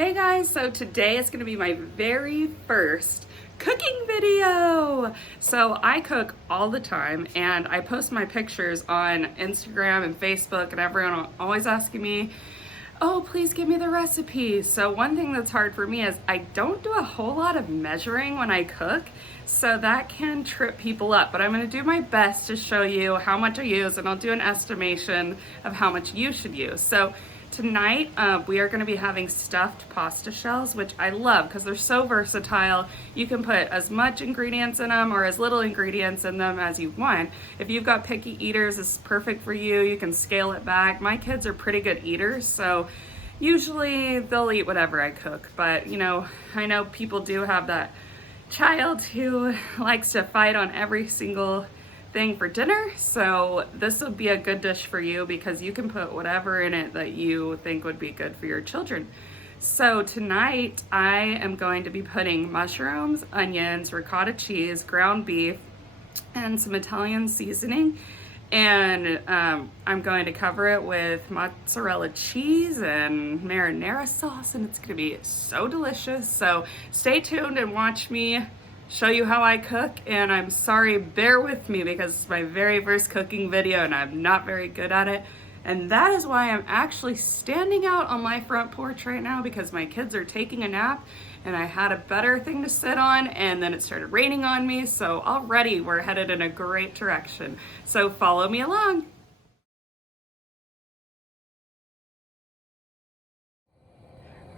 Hey guys, so today is going to be my very first cooking video. So I cook all the time and I post my pictures on Instagram and Facebook, and everyone always asking me, oh, please give me the recipe. So one thing that's hard for me is I don't do a whole lot of measuring when I cook, so that can trip people up, but I'm going to do my best to show you how much I use, and I'll do an estimation of how much you should use. So tonight, we are going to be having stuffed pasta shells, which I love because they're so versatile. You can put as much ingredients in them or as little ingredients in them as you want. If you've got picky eaters, it's perfect for you. You can scale it back. My kids are pretty good eaters, so usually they'll eat whatever I cook. But, you know, I know people do have that child who likes to fight on every single thing for dinner, so this will be a good dish for you because you can put whatever in it that you think would be good for your children. So tonight I am going to be putting mushrooms, onions, ricotta cheese, ground beef, and some Italian seasoning, and I'm going to cover it with mozzarella cheese and marinara sauce, and it's going to be so delicious. So stay tuned and watch me show you how I cook. And I'm sorry, bear with me because it's my very first cooking video and I'm not very good at it. And that is why I'm actually standing out on my front porch right now, because my kids are taking a nap and I had a better thing to sit on, and then it started raining on me. So already we're headed in a great direction. So follow me along.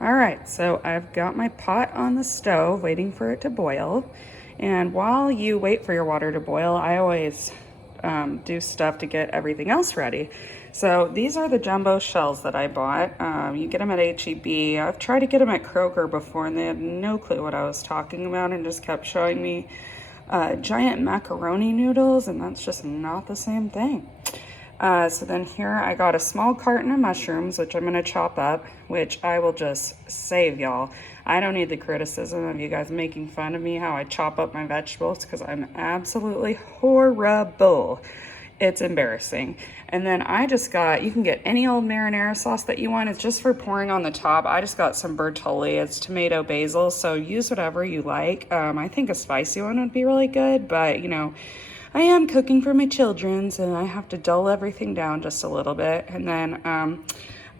All right, so I've got my pot on the stove waiting for it to boil. And while you wait for your water to boil, I always do stuff to get everything else ready. So these are the jumbo shells that I bought. You get them at H-E-B. I've tried to get them at Kroger before and they had no clue what I was talking about and just kept showing me giant macaroni noodles, and that's just not the same thing. So then here I got a small carton of mushrooms, which I'm going to chop up, which I will just save, y'all. I don't need the criticism of you guys making fun of me how I chop up my vegetables, because I'm absolutely horrible. It's embarrassing. And then I just got, you can get any old marinara sauce that you want. It's just for pouring on the top. I just got some Bertolli. It's tomato basil, so use whatever you like. I think a spicy one would be really good, but you know, I am cooking for my children, so I have to dull everything down just a little bit. And then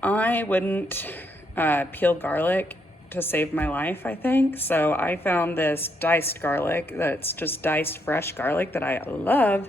I wouldn't peel garlic to save my life, I think. So I found this diced garlic that's just diced fresh garlic that I love.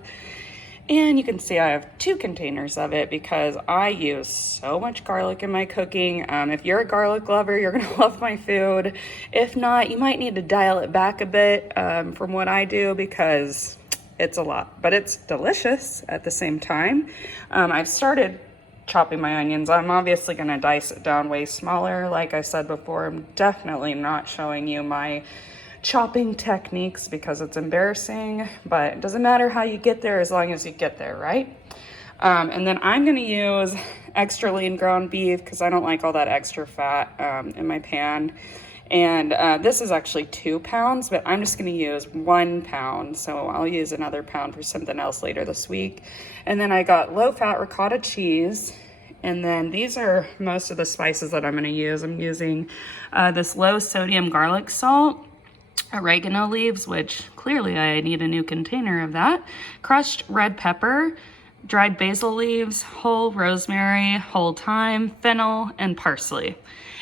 And you can see I have 2 containers of it because I use so much garlic in my cooking. If you're a garlic lover, you're gonna love my food. If not, you might need to dial it back a bit from what I do, because it's a lot, but it's delicious at the same time. I've started chopping my onions. I'm obviously going to dice it down way smaller. Like I said before, I'm definitely not showing you my chopping techniques because it's embarrassing, but it doesn't matter how you get there as long as you get there, right? And then I'm going to use extra lean ground beef because I don't like all that extra fat in my pan. And this is actually 2 pounds, but I'm just going to use 1 pound. So I'll use another pound for something else later this week. And then I got low-fat ricotta cheese. And then these are most of the spices that I'm going to use. I'm using this low-sodium garlic salt, oregano leaves, which clearly I need a new container of that, crushed red pepper, dried basil leaves, whole rosemary, whole thyme, fennel, and parsley.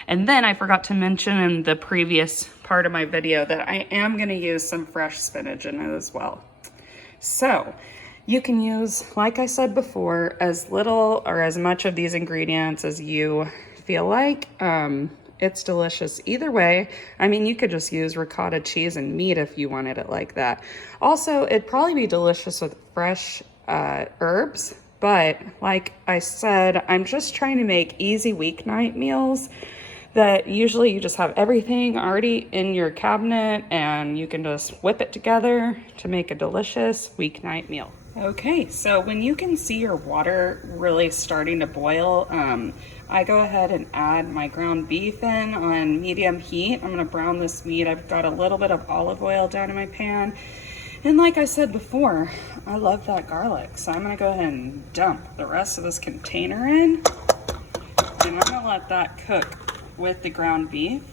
And then I forgot to mention in the previous part of my video that I am going to use some fresh spinach in it as well. So you can use, like I said before, as little or as much of these ingredients as you feel like. It's delicious either way. I mean, you could just use ricotta cheese and meat if you wanted it like that. Also, it'd probably be delicious with fresh herbs. But like I said, I'm just trying to make easy weeknight meals that usually you just have everything already in your cabinet and you can just whip it together to make a delicious weeknight meal. Okay, so when you can see your water really starting to boil, I go ahead and add my ground beef in on medium heat. I'm gonna brown this meat. I've got a little bit of olive oil down in my pan. And like I said before, I love that garlic. So I'm gonna go ahead and dump the rest of this container in, and I'm gonna let that cook with the ground beef.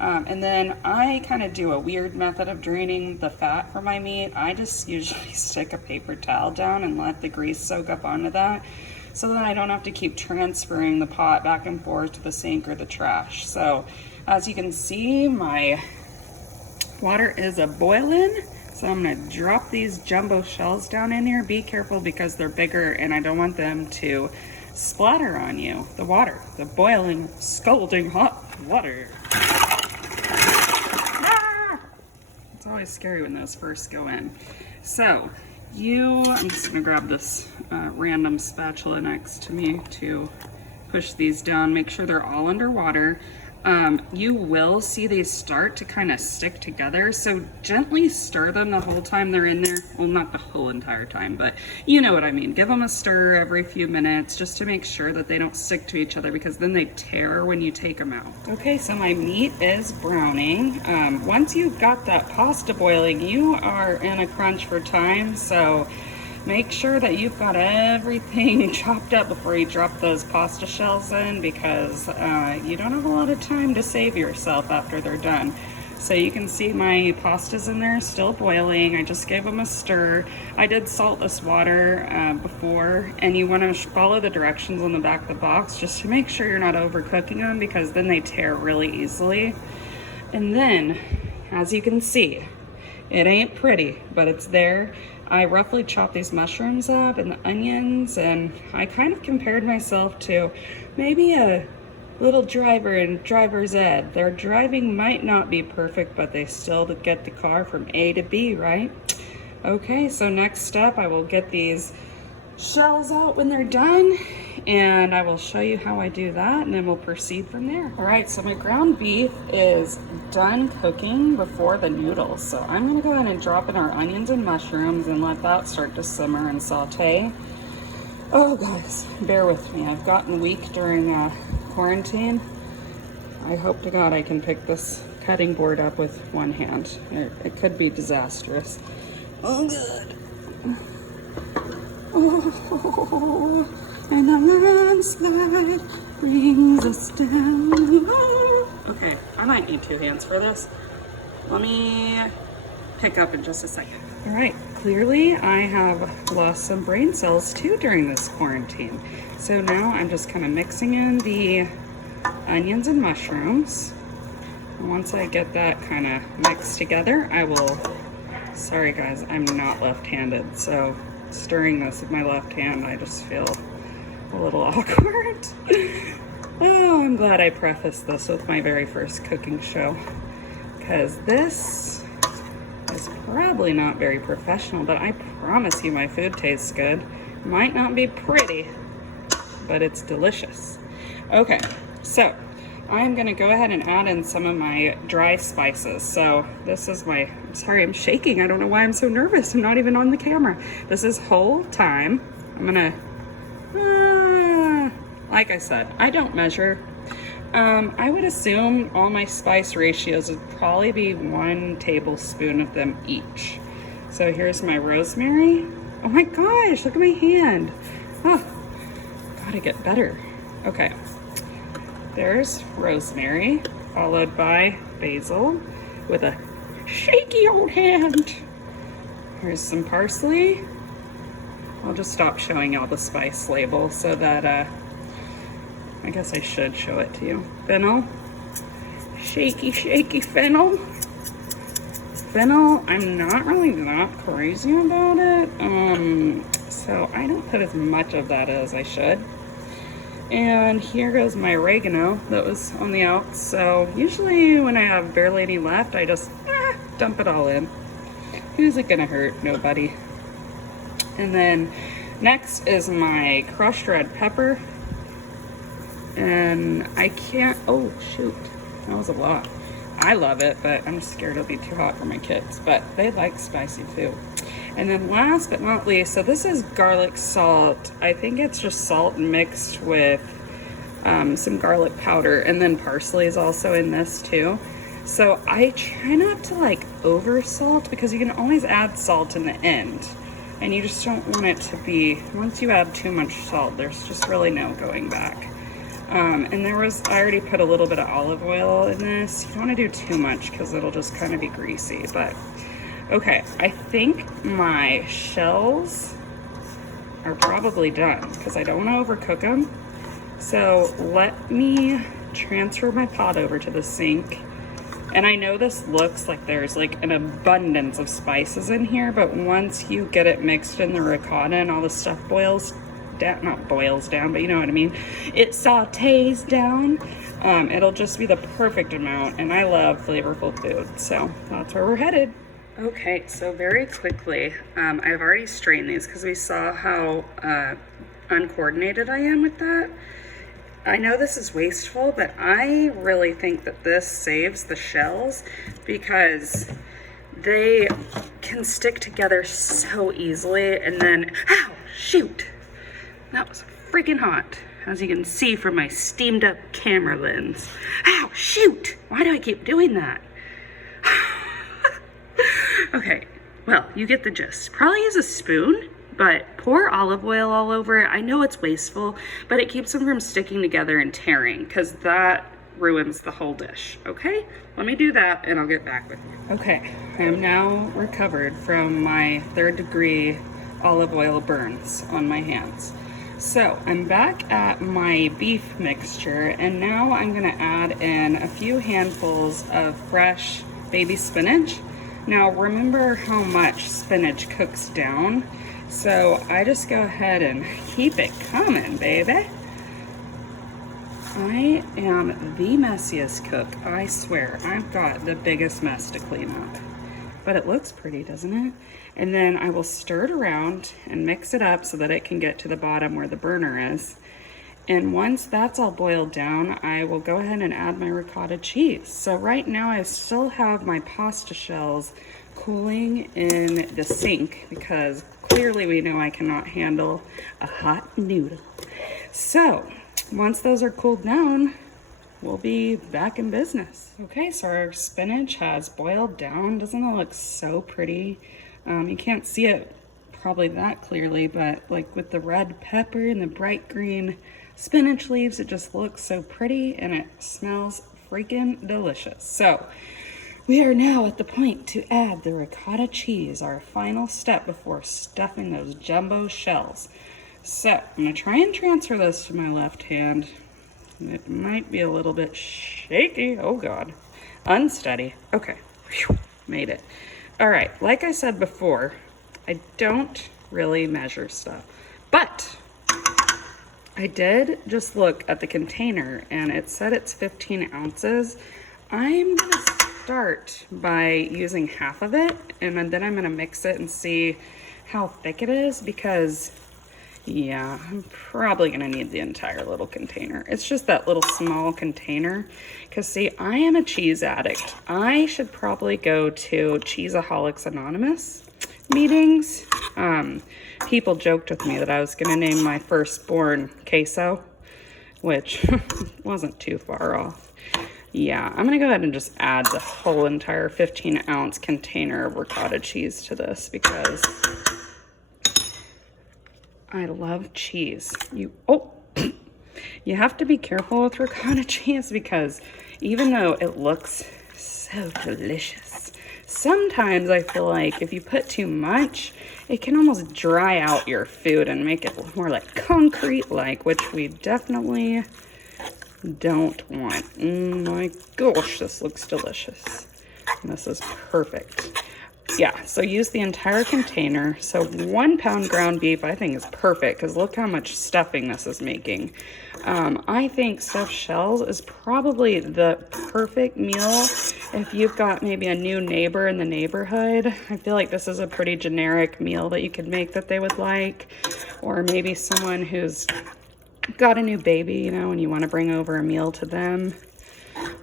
And then I kind of do a weird method of draining the fat from my meat. I just usually stick a paper towel down and let the grease soak up onto that, so that I don't have to keep transferring the pot back and forth to the sink or the trash. So as you can see, my water is a boiling. So I'm gonna drop these jumbo shells down in here. Be careful because they're bigger and I don't want them to splatter on you. The water, the boiling, scalding hot water. Ah! It's always scary when those first go in. So I'm just gonna grab this random spatula next to me to push these down, make sure they're all underwater. You will see these start to kind of stick together, so gently stir them the whole time they're in there. Well, not the whole entire time, but you know what I mean. Give them a stir every few minutes just to make sure that they don't stick to each other, because then they tear when you take them out. Okay, so my meat is browning. Once you've got that pasta boiling, you are in a crunch for time, so make sure that you've got everything chopped up before you drop those pasta shells in, because you don't have a lot of time to save yourself after they're done. So you can see my pasta's in there still boiling. I just gave them a stir. I did salt this water before, and you want to follow the directions on the back of the box just to make sure you're not overcooking them, because then they tear really easily. And then, as you can see, it ain't pretty, but it's there. I roughly chopped these mushrooms up and the onions, and I kind of compared myself to maybe a little driver in driver's ed. Their driving might not be perfect, but they still get the car from A to B, right? Okay, so next step, I will get these shells out when they're done, and I will show you how I do that, and then we'll proceed from there. All right, so my ground beef is done cooking before the noodles, so I'm gonna go ahead and drop in our onions and mushrooms and let that start to simmer and saute. Oh guys, bear with me. I've gotten weak during quarantine. I hope to God I can pick this cutting board up with one hand. It could be disastrous. Oh good. Oh, and the landslide brings us down. Okay, I might need two hands for this. Let me pick up in just a second. All right, clearly I have lost some brain cells too during this quarantine. So now I'm just kind of mixing in the onions and mushrooms. And once I get that kind of mixed together, I will, sorry guys, I'm not left-handed, so stirring this with my left hand, I just feel a little awkward. Oh, I'm glad I prefaced this with my very first cooking show, because this is probably not very professional, but I promise you my food tastes good. Might not be pretty, but it's delicious. Okay, so I'm gonna go ahead and add in some of my dry spices. So this is my, sorry, I'm shaking. I don't know why I'm so nervous. I'm not even on the camera. This is whole thyme. I'm gonna, like I said, I don't measure. I would assume all my spice ratios would probably be 1 tablespoon of them each. So here's my rosemary. Oh my gosh, look at my hand. Oh, gotta get better. Okay. There's rosemary, followed by basil with a shaky old hand. Here's some parsley. I'll just stop showing y'all the spice label so that, I guess I should show it to you. Fennel, shaky fennel. Fennel, I'm not really that crazy about it. So I don't put as much of that as I should. And here goes my oregano that was on the outs. So usually when I have barely any left, I just dump it all in. Who's it gonna hurt? Nobody. And then next is my crushed red pepper. And I can't, oh shoot, that was a lot. I love it, but I'm scared it'll be too hot for my kids, but they like spicy too. And then last but not least, so this is garlic salt. I think it's just salt mixed with some garlic powder, and then parsley is also in this too. So I try not to like over salt, because you can always add salt in the end. And you just don't want it to be, once you add too much salt, there's just really no going back. And I already put a little bit of olive oil in this. You don't want to do too much because it'll just kind of be greasy, but okay, I think my shells are probably done because I don't want to overcook them. So let me transfer my pot over to the sink. And I know this looks like there's like an abundance of spices in here, but once you get it mixed in the ricotta and all the stuff boils down, not boils down, but you know what I mean, it sautés down, it'll just be the perfect amount. And I love flavorful food, so that's where we're headed. Okay, so very quickly, I've already strained these because we saw how uncoordinated I am with that. I know this is wasteful, but I really think that this saves the shells because they can stick together so easily. And then, ow, shoot, that was freaking hot, as you can see from my steamed up camera lens. Ow, shoot, why do I keep doing that? Okay, well, you get the gist. Probably use a spoon, but pour olive oil all over it. I know it's wasteful, but it keeps them from sticking together and tearing because that ruins the whole dish. Okay, let me do that and I'll get back with you. Okay, I am now recovered from my 3rd degree olive oil burns on my hands. So I'm back at my beef mixture, and now I'm gonna add in a few handfuls of fresh baby spinach. Now remember how much spinach cooks down, so I just go ahead and keep it coming, baby. I am the messiest cook, I swear. I've got the biggest mess to clean up. But it looks pretty, doesn't it? And then I will stir it around and mix it up so that it can get to the bottom where the burner is. And once that's all boiled down, I will go ahead and add my ricotta cheese. So right now I still have my pasta shells cooling in the sink because clearly we know I cannot handle a hot noodle. So once those are cooled down, we'll be back in business. Okay, so our spinach has boiled down. Doesn't it look so pretty? You can't see it probably that clearly, but like with the red pepper and the bright green spinach leaves, it just looks so pretty and it smells freaking delicious. So we are now at the point to add the ricotta cheese, our final step before stuffing those jumbo shells. So I'm gonna try and transfer this to my left hand. It might be a little bit shaky. Oh God, unsteady. Okay, whew, made it. All right, like I said before, I don't really measure stuff, but I did just look at the container and it said it's 15 ounces. I'm gonna start by using half of it, and then I'm gonna mix it and see how thick it is because yeah, I'm probably gonna need the entire little container. It's just that little small container. Cause see, I am a cheese addict. I should probably go to Cheeseaholics Anonymous meetings. People joked with me that I was gonna name my firstborn Queso, which wasn't too far off. Yeah, I'm gonna go ahead and just add the whole entire 15-ounce container of ricotta cheese to this because I love cheese. You have to be careful with ricotta cheese because even though it looks so delicious, sometimes I feel like if you put too much, it can almost dry out your food and make it more like concrete-like, which we definitely don't want. My gosh, this looks delicious. This is perfect. Yeah, so use the entire container. So 1 pound ground beef I think is perfect because look how much stuffing this is making. I think stuffed shells is probably the perfect meal if you've got maybe a new neighbor in the neighborhood. I feel like this is a pretty generic meal that you could make that they would like, or maybe someone who's got a new baby, you know, and you want to bring over a meal to them.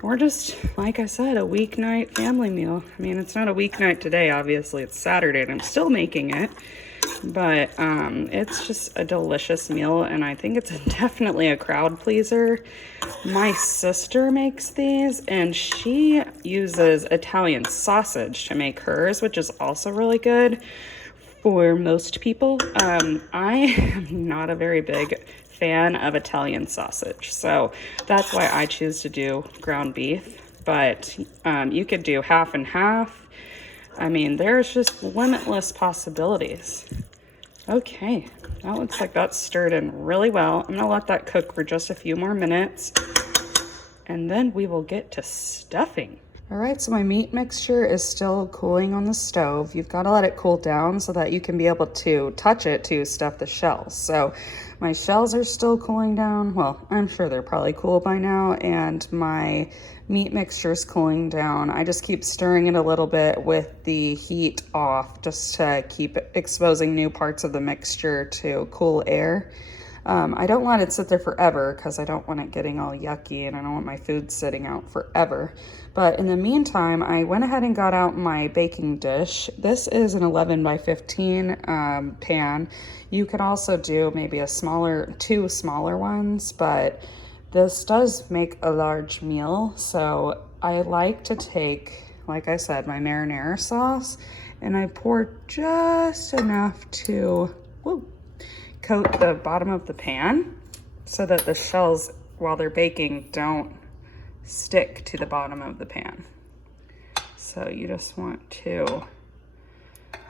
Or just, like I said, a weeknight family meal. I mean, it's not a weeknight today, obviously. It's Saturday, and I'm still making it. But it's just a delicious meal, and I think it's definitely a crowd pleaser. My sister makes these, and she uses Italian sausage to make hers, which is also really good for most people. I am not a very big fan of Italian sausage. So that's why I choose to do ground beef. But you could do half and half. I mean, there's just limitless possibilities. Okay, that looks like that's stirred in really well. I'm gonna let that cook for just a few more minutes, and then we will get to stuffing. All right, so my meat mixture is still cooling on the stove. You've got to let it cool down so that you can be able to touch it to stuff the shells. So my shells are still cooling down. Well, I'm sure they're probably cool by now, and my meat mixture is cooling down. I just keep stirring it a little bit with the heat off just to keep exposing new parts of the mixture to cool air. I don't let it sit there forever because I don't want it getting all yucky and I don't want my food sitting out forever. But in the meantime, I went ahead and got out my baking dish. This is an 11 by 15 pan. You could also do maybe two smaller ones, but this does make a large meal. So I like to take, like I said, my marinara sauce, and I pour just enough to coat the bottom of the pan so that the shells, while they're baking, don't stick to the bottom of the pan. So you just want to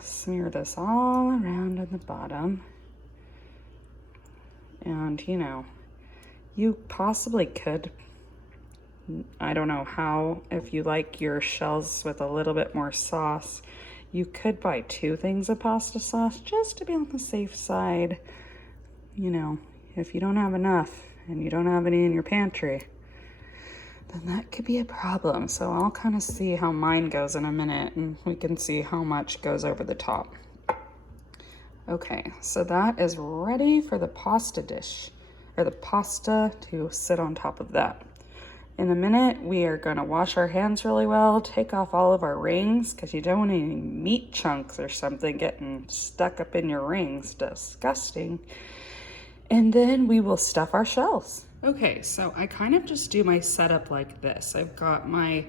smear this all around on the bottom. And you know, you possibly could, I don't know how, if you like your shells with a little bit more sauce, you could buy 2 things of pasta sauce just to be on the safe side. You know, if you don't have enough and you don't have any in your pantry, then that could be a problem. So I'll kind of see how mine goes in a minute and we can see how much goes over the top. Okay, so that is ready for the pasta dish, or the pasta to sit on top of that. In a minute, we are going to wash our hands really well, take off all of our rings, because you don't want any meat chunks or something getting stuck up in your rings. Disgusting. And then we will stuff our shells. Okay, so I kind of just do my setup like this. I've got my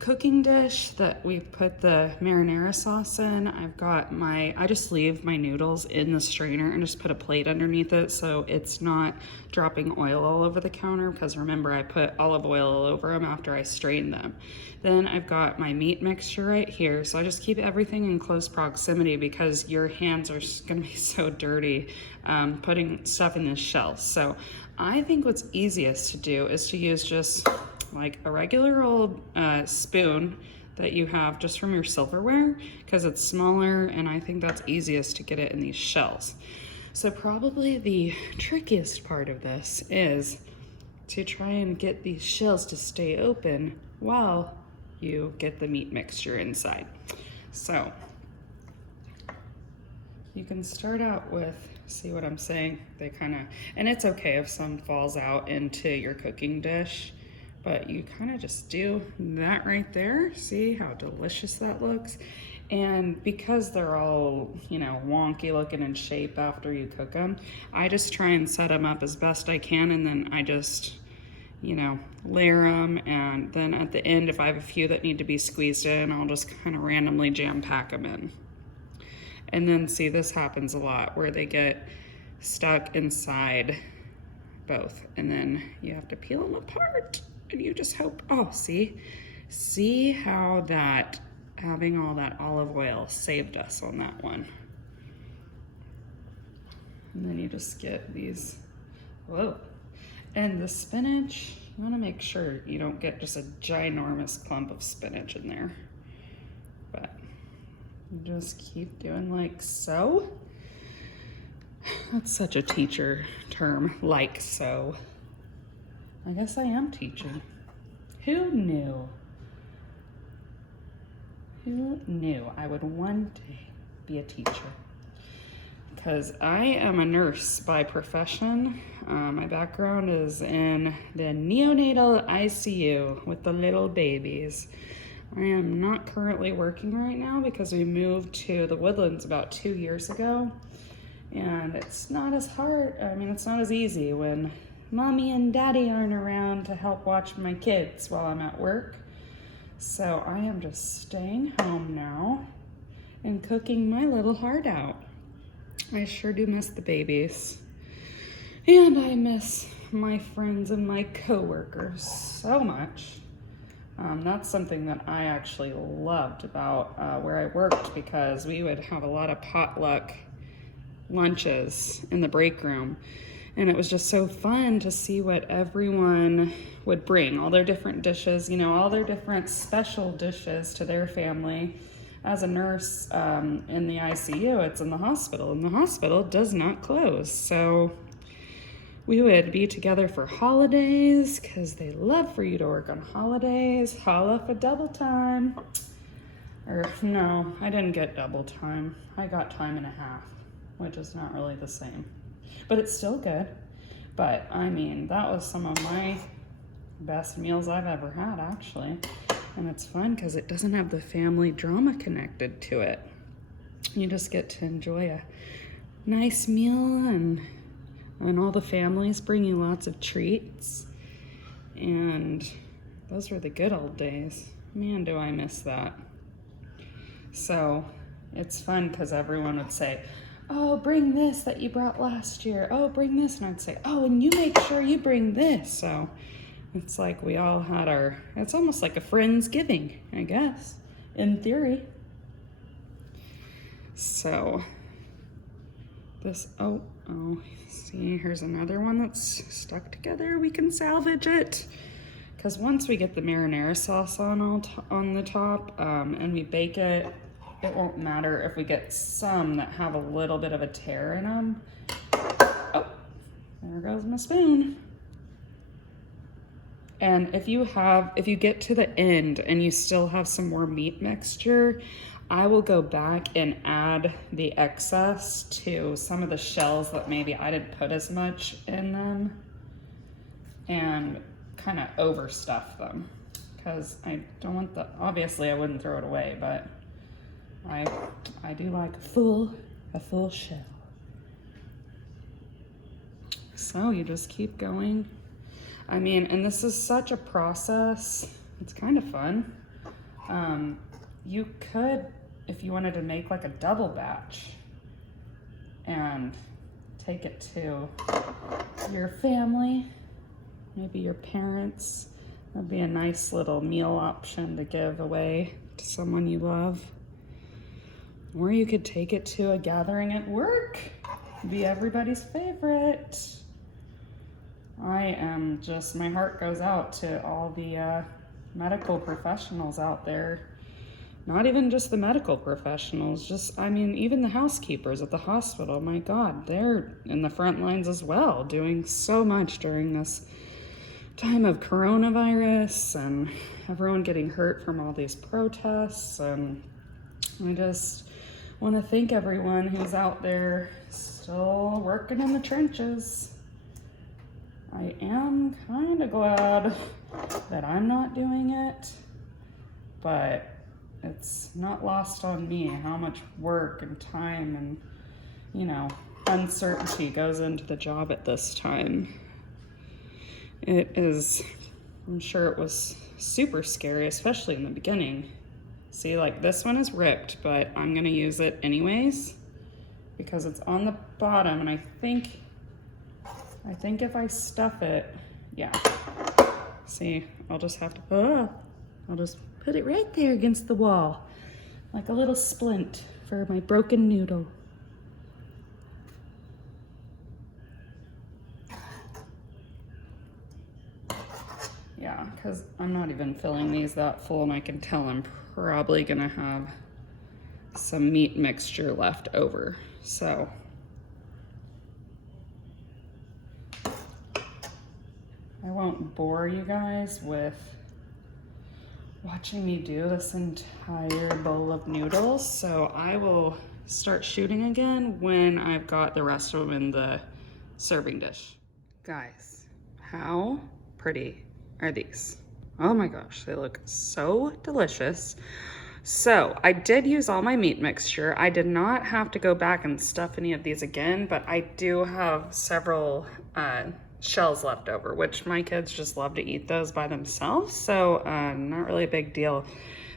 cooking dish that we put the marinara sauce in. I just leave my noodles in the strainer and just put a plate underneath it so it's not dropping oil all over the counter, because remember, I put olive oil all over them after I strain them. Then I've got my meat mixture right here, so I just keep everything in close proximity because your hands are gonna be so dirty putting stuff in the shells. So I think what's easiest to do is to use just like a regular old spoon that you have just from your silverware, because it's smaller and I think that's easiest to get it in these shells. So probably the trickiest part of this is to try and get these shells to stay open while you get the meat mixture inside. So you can start out with, see what I'm saying? They kind of, and it's okay if some falls out into your cooking dish, but you kind of just do that right there. See how delicious that looks? And because they're all, you know, wonky looking in shape after you cook them, I just try and set them up as best I can, and then I just, you know, layer them, and then at the end, if I have a few that need to be squeezed in, I'll just kind of randomly jam pack them in. And then see, this happens a lot where they get stuck inside both, and then you have to peel them apart. And you just hope, oh, see how that, having all that olive oil saved us on that one. And then you just get these, whoa. And the spinach, you wanna make sure you don't get just a ginormous clump of spinach in there. But you just keep doing like so. That's such a teacher term, like so. I guess I am teaching. Who knew? Who knew I would one day be a teacher? Because I am a nurse by profession. My background is in the neonatal ICU with the little babies. I am not currently working right now because we moved to the Woodlands about 2 years ago. And it's not as hard, I mean, it's not as easy when Mommy and Daddy aren't around to help watch my kids while I'm at work. So I am just staying home now and cooking my little heart out. I sure do miss the babies. And I miss my friends and my coworkers so much. That's something that I actually loved about where I worked, because we would have a lot of potluck lunches in the break room. And it was just so fun to see what everyone would bring, all their different dishes, all their different special dishes to their family. As a nurse in the ICU, it's in the hospital, and the hospital does not close. So we would be together for holidays, because they love for you to work on holidays. Holla for double time. Or no, I didn't get double time. I got time and a half, which is not really the same. But it's still good. But I mean, that was some of my best meals I've ever had, actually. And it's fun because it doesn't have the family drama connected to it. You just get to enjoy a nice meal, and all the families bring you lots of treats. And those were the good old days. Man, do I miss that. So it's fun because everyone would say, oh, bring this that you brought last year. Oh, bring this. And I'd say, oh, and you make sure you bring this. So it's like we all had it's almost like a Friendsgiving, I guess, in theory. So this, oh, see, here's another one that's stuck together. We can salvage it. Because once we get the marinara sauce on the top and we bake it, it won't matter if we get some that have a little bit of a tear in them. Oh, there goes my spoon. And if you get to the end and you still have some more meat mixture, I will go back and add the excess to some of the shells that maybe I didn't put as much in them, and kind of overstuff them, because I don't want obviously I wouldn't throw it away, but I do like a full shell. So you just keep going. I mean, and this is such a process. It's kind of fun. You could, if you wanted to make like a double batch and take it to your family, maybe your parents. That'd be a nice little meal option to give away to someone you love. Or you could take it to a gathering at work. Be everybody's favorite. My heart goes out to all the medical professionals out there. Not even just the medical professionals, even the housekeepers at the hospital. My God, they're in the front lines as well, doing so much during this time of coronavirus and everyone getting hurt from all these protests. And I just want to thank everyone who's out there still working in the trenches. I am kind of glad that I'm not doing it, but it's not lost on me how much work and time and, uncertainty goes into the job at this time. It is, I'm sure it was super scary, especially in the beginning. See, like this one is ripped, but I'm gonna use it anyways because it's on the bottom, and I think if I stuff it, yeah. See, I'll just put it right there against the wall, like a little splint for my broken noodle. Yeah, because I'm not even filling these that full, and I can tell I'm probably gonna have some meat mixture left over. So I won't bore you guys with watching me do this entire bowl of noodles, so I will start shooting again when I've got the rest of them in the serving dish. Guys, how pretty are these? Oh my gosh, they look so delicious. So I did use all my meat mixture. I did not have to go back and stuff any of these again, but I do have several shells left over, which my kids just love to eat those by themselves. So not really a big deal.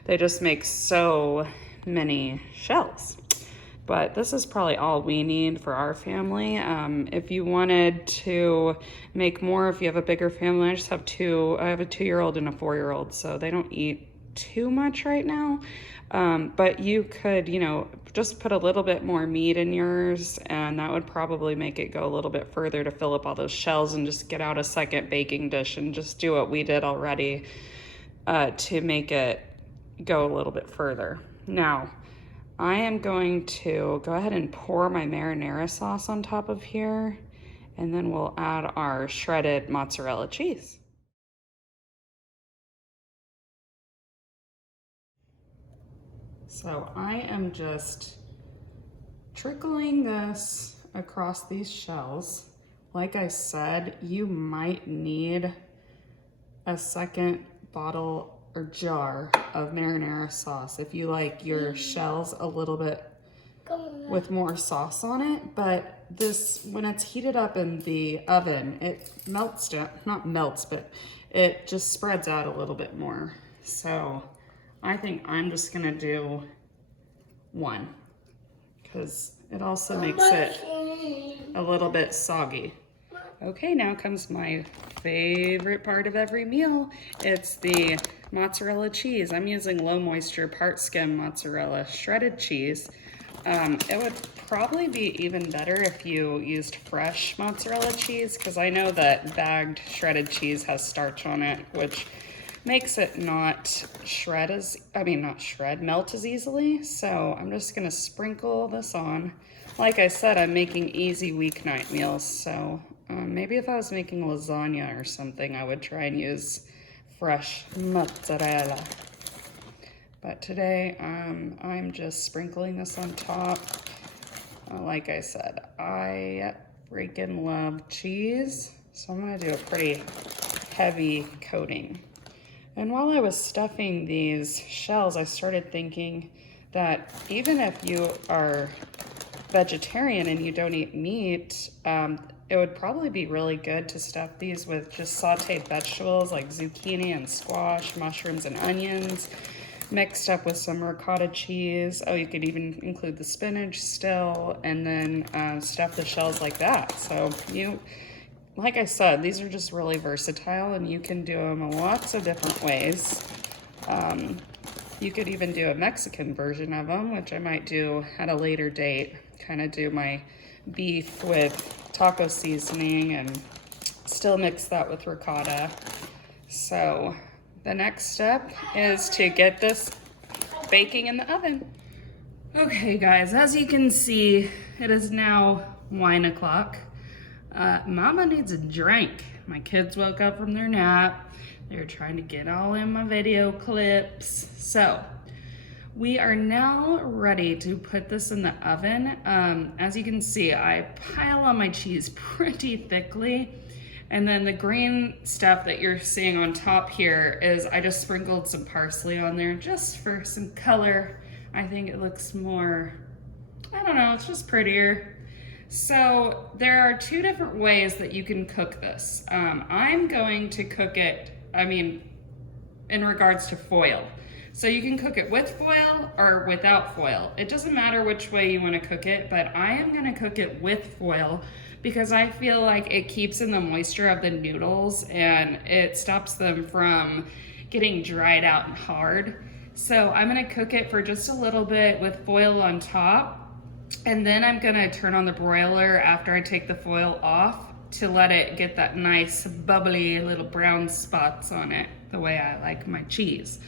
They just make so many shells. but this is probably all we need for our family. If you wanted to make more, if you have a bigger family, I have a 2-year-old and a 4-year-old, so they don't eat too much right now. But you could, you know, just put a little bit more meat in yours, and that would probably make it go a little bit further to fill up all those shells, and just get out a second baking dish and just do what we did already to make it go a little bit further. Now, I am going to go ahead and pour my marinara sauce on top of here, and then we'll add our shredded mozzarella cheese. So I am just trickling this across these shells. Like I said, you might need a second bottle or jar of marinara sauce if you like your shells a little bit with more sauce on it. But this, when it's heated up in the oven, it melts down, not melts, but it just spreads out a little bit more. So I think I'm just gonna do one, because it also makes it a little bit soggy. Okay, now comes my favorite part of every meal. It's the mozzarella cheese. I'm using low moisture part skim mozzarella shredded cheese. It would probably be even better if you used fresh mozzarella cheese, because I know that bagged shredded cheese has starch on it, which makes it not melt as easily. So I'm just gonna sprinkle this on. Like I said, I'm making easy weeknight meals, so maybe if I was making lasagna or something, I would try and use fresh mozzarella. But today, I'm just sprinkling this on top. Like I said, I freaking love cheese, so I'm gonna do a pretty heavy coating. And while I was stuffing these shells, I started thinking that even if you are vegetarian and you don't eat meat, it would probably be really good to stuff these with just sauteed vegetables like zucchini and squash, mushrooms and onions, mixed up with some ricotta cheese. Oh, you could even include the spinach still, and then stuff the shells like that. So like I said, these are just really versatile, and you can do them lots of different ways. You could even do a Mexican version of them, which I might do at a later date. Kind of do my beef with taco seasoning and still mix that with ricotta. So the next step is to get this baking in the oven. Okay guys, as you can see, it is now wine o'clock. Mama needs a drink. My kids woke up from their nap. They're trying to get all in my video clips. So we are now ready to put this in the oven. As you can see, I pile on my cheese pretty thickly. And then the green stuff that you're seeing on top here is I just sprinkled some parsley on there just for some color. I think it looks more, I don't know, it's just prettier. So there are two different ways that you can cook this. I'm going to cook it, in regards to foil. So you can cook it with foil or without foil. It doesn't matter which way you want to cook it, but I am going to cook it with foil because I feel like it keeps in the moisture of the noodles and it stops them from getting dried out and hard. So I'm going to cook it for just a little bit with foil on top. And then I'm gonna turn on the broiler after I take the foil off to let it get that nice bubbly little brown spots on it, the way I like my cheese.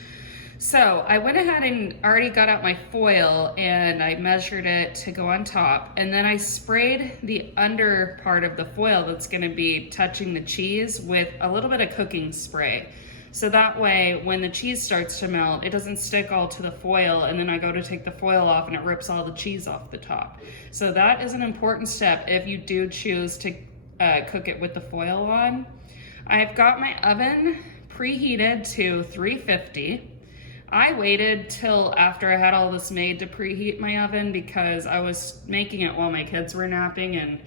So I went ahead and already got out my foil and I measured it to go on top, and then I sprayed the under part of the foil that's gonna be touching the cheese with a little bit of cooking spray. So that way, when the cheese starts to melt, it doesn't stick all to the foil, and then I go to take the foil off and it rips all the cheese off the top. So that is an important step if you do choose to cook it with the foil on. I've got my oven preheated to 350. I waited till after I had all this made to preheat my oven because I was making it while my kids were napping, and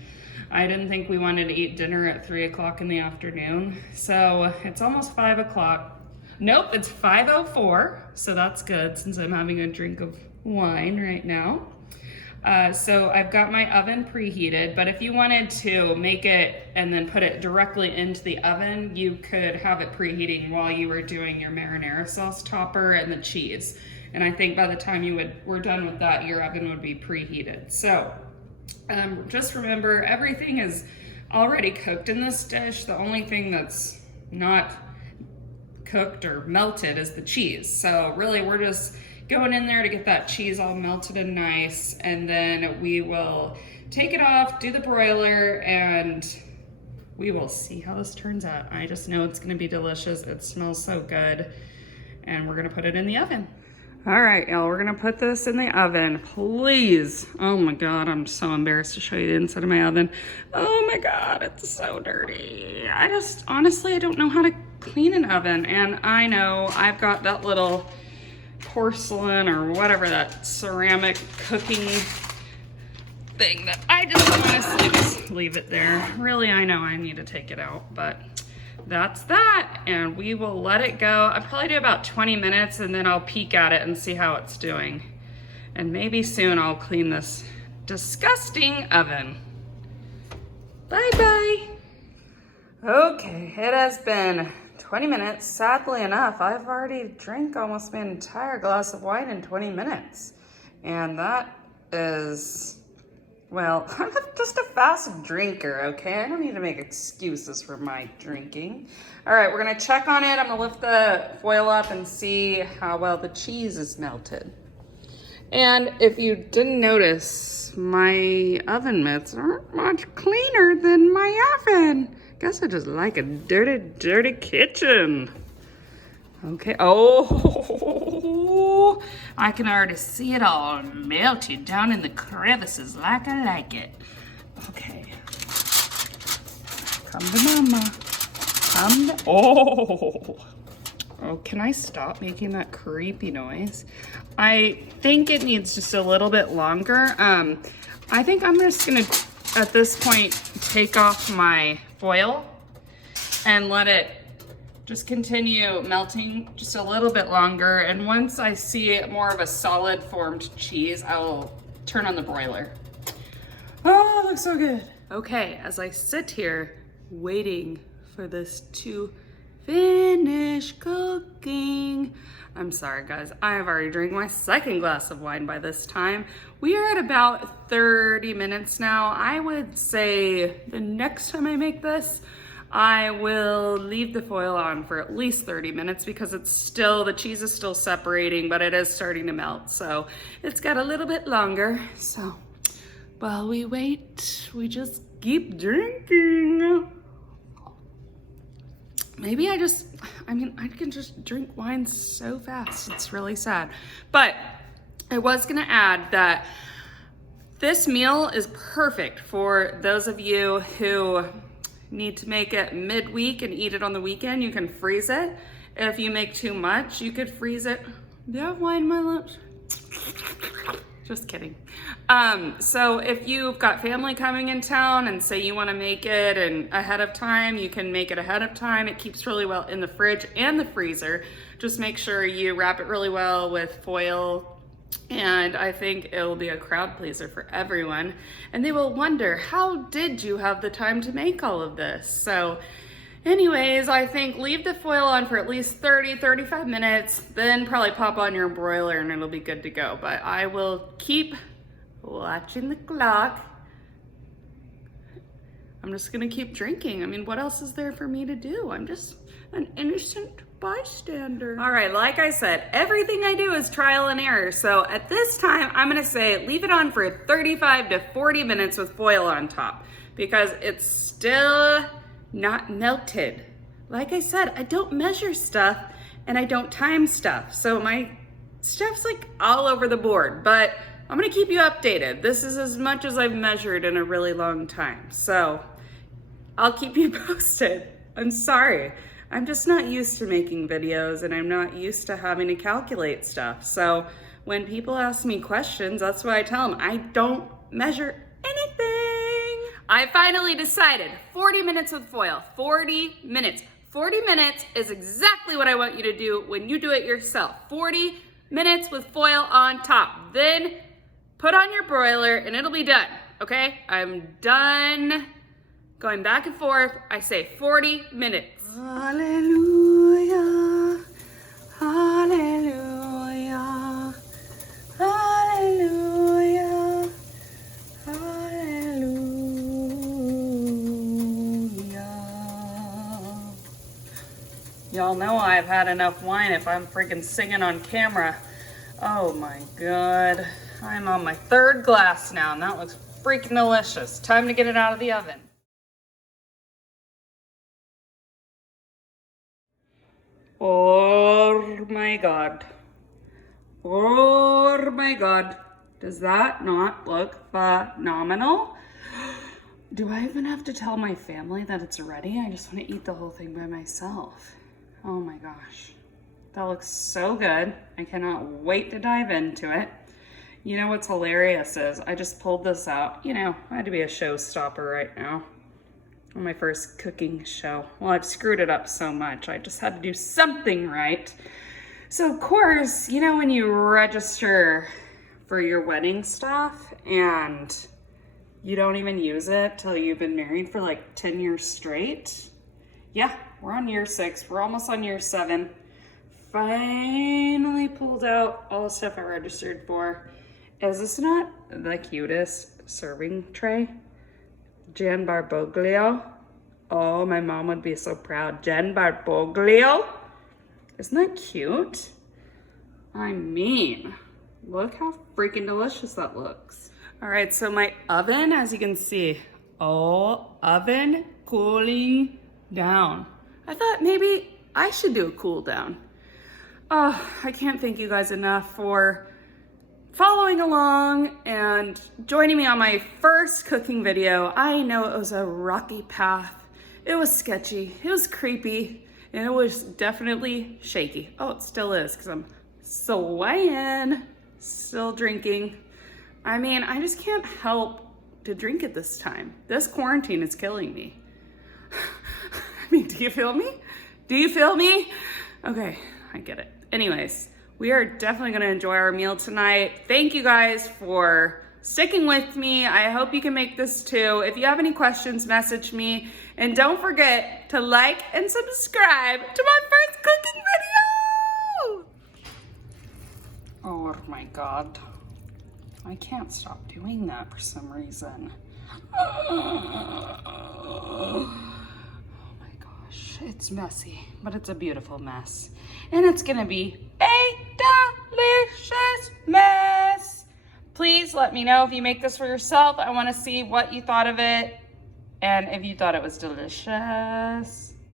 I didn't think we wanted to eat dinner at 3 o'clock in the afternoon. So it's almost 5 o'clock. Nope, it's 5:04, so that's good since I'm having a drink of wine right now. So I've got my oven preheated, but if you wanted to make it and then put it directly into the oven, you could have it preheating while you were doing your marinara sauce topper and the cheese. And I think by the time you were done with that, your oven would be preheated. So just remember, everything is already cooked in this dish. The only thing that's not cooked or melted is the cheese. So really we're just going in there to get that cheese all melted and nice, and then we will take it off, do the broiler, and we will see how this turns out. I just know it's gonna be delicious. It smells so good, and we're gonna put it in the oven. All right, y'all, we're gonna put this in the oven, please. Oh my God, I'm so embarrassed to show you the inside of my oven. Oh my God, it's so dirty. Honestly, I don't know how to clean an oven, and I know I've got that little porcelain or whatever, that ceramic cooking thing that I just honestly just leave it there. Really, I know I need to take it out, but that's that, and we will let it go. I'll probably do about 20 minutes, and then I'll peek at it and see how it's doing. And maybe soon I'll clean this disgusting oven. Bye-bye. Okay, it has been 20 minutes. Sadly enough, I've already drank almost my entire glass of wine in 20 minutes. And that is, well, I'm just a fast drinker, okay? I don't need to make excuses for my drinking. All right, we're gonna check on it. I'm gonna lift the foil up and see how well the cheese is melted. And if you didn't notice, my oven mitts aren't much cleaner than my oven. Guess I just like a dirty, dirty kitchen. Okay, oh, I can already see it all melted down in the crevices like I like it. Okay, come to mama, oh, can I stop making that creepy noise? I think it needs just a little bit longer. I think I'm just gonna, at this point, take off my foil and let it just continue melting just a little bit longer. And once I see more of a solid formed cheese, I will turn on the broiler. Oh, it looks so good. Okay, as I sit here waiting for this to finish cooking. I'm sorry guys, I have already drank my second glass of wine by this time. We are at about 30 minutes now. I would say the next time I make this, I will leave the foil on for at least 30 minutes because the cheese is still separating, but it is starting to melt. So it's got a little bit longer. So while we wait, we just keep drinking. Maybe I can just drink wine so fast. It's really sad. But I was gonna add that this meal is perfect for those of you who need to make it midweek and eat it on the weekend. You can freeze it. If you make too much, you could freeze it. Do you have wine in my lips? Just kidding. So if you've got family coming in town and say you want to make it and ahead of time, you can make it ahead of time. It keeps really well in the fridge and the freezer. Just make sure you wrap it really well with foil, and I think it will be a crowd pleaser for everyone. And they will wonder, how did you have the time to make all of this? So anyways, I think leave the foil on for at least 30-35 minutes, then probably pop on your broiler and it'll be good to go. But I will keep watching the clock. I'm just gonna keep drinking. I mean, what else is there for me to do? I'm just an innocent bystander. All right, like I said, everything I do is trial and error. So at this time, I'm gonna say leave it on for 35 to 40 minutes with foil on top because it's still not melted. Like I said, I don't measure stuff and I don't time stuff. So my stuff's like all over the board, but I'm gonna keep you updated. This is as much as I've measured in a really long time. So I'll keep you posted. I'm sorry. I'm just not used to making videos and I'm not used to having to calculate stuff. So when people ask me questions, that's what I tell them. I don't measure anything. I finally decided 40 minutes with foil, 40 minutes. 40 minutes is exactly what I want you to do when you do it yourself. 40 minutes with foil on top. Then put on your broiler and it'll be done, okay? I'm done going back and forth. I say 40 minutes. Hallelujah, hallelujah, hallelujah, hallelujah. Y'all know I've had enough wine if I'm freaking singing on camera. Oh my God. I'm on my 3rd glass now and that looks freaking delicious. Time to get it out of the oven. Oh my God. Oh my God. Does that not look phenomenal? Do I even have to tell my family that it's ready? I just want to eat the whole thing by myself. Oh my gosh. That looks so good. I cannot wait to dive into it. You know what's hilarious is I just pulled this out. You know, I had to be a showstopper right now on my first cooking show. Well, I've screwed it up so much. I just had to do something right. So of course, you know when you register for your wedding stuff and you don't even use it till you've been married for like 10 years straight? Yeah, we're on year 6. We're almost on year 7. Finally pulled out all the stuff I registered for. Is this not the cutest serving tray? Jen Barboglio. Oh, my mom would be so proud. Jen Barboglio. Isn't that cute? I mean, look how freaking delicious that looks. All right, so my oven, as you can see, oven cooling down. I thought maybe I should do a cool down. Oh, I can't thank you guys enough for following along and joining me on my first cooking video. I know it was a rocky path. It was sketchy, it was creepy, and it was definitely shaky. Oh, it still is because I'm swaying, still drinking. I mean, I just can't help to drink it this time. This quarantine is killing me. I mean, do you feel me? Do you feel me? Okay, I get it. Anyways, we are definitely gonna enjoy our meal tonight. Thank you guys for sticking with me. I hope you can make this too. If you have any questions, message me. And don't forget to like and subscribe to my first cooking video. Oh my God. I can't stop doing that for some reason. Oh my gosh, it's messy, but it's a beautiful mess. And it's gonna be a delicious mess. Please let me know if you make this for yourself. I wanna see what you thought of it and if you thought it was delicious.